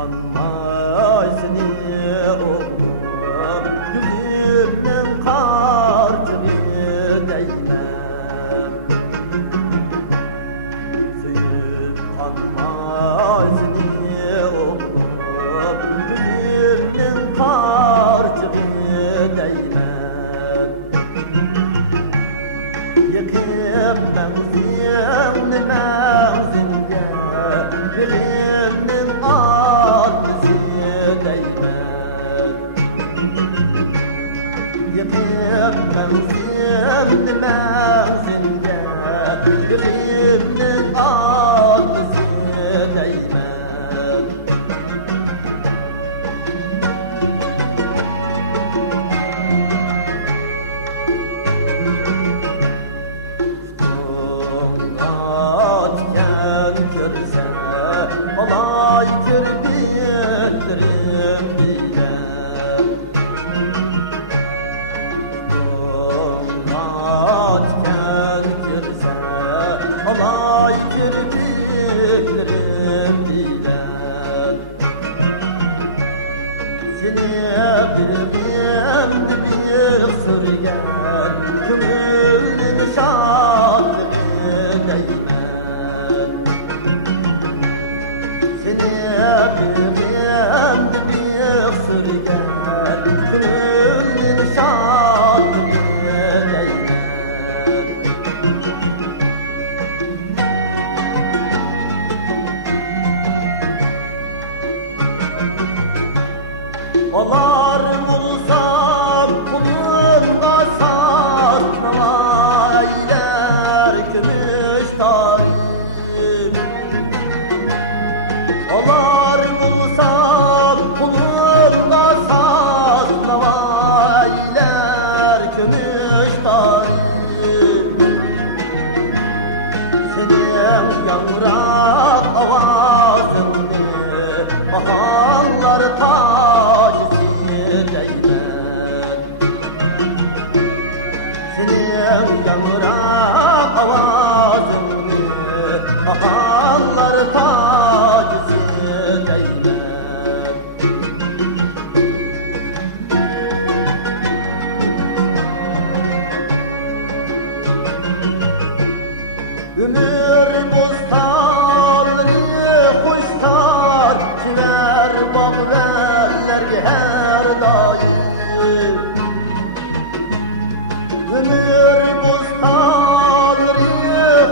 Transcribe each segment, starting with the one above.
kanmay seni oğlum, yüzümden karcığı değmem. Söyüp kanmay seni oğlum, yüzümden karcığı değmem. Yıkıp menzilini menzinge, bilimnin adresi değmez. Yıkıp menzilini menzinge, bilimnin adresi değmez. Görse olay kirpiklerim bile Donatken görse olay kirpiklerim bile Seni bilmem bir sırgen Kümülün şadlığı değmez Seni bilmem bir sırgen Kümülün şadlığı değmez Olar bulsam kulunda saz Navailer gümüş tarih Olar bulsam kulunda saz Navailer gümüş tarih Senin yangrak avazını Baharlar tacisi değmez Senin yangrak avazını Baharlar tacisi değmez Ömür bostarları kuşlar Çiver bağverler her daim Ömür bostarları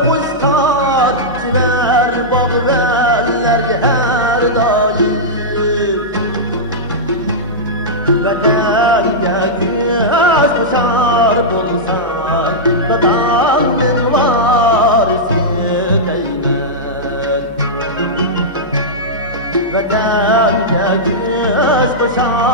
kuşlar Çiver bağverler her daim Bedenge göz kuşar bulsan Dadanın varisi değmez Bedenge göz kuşar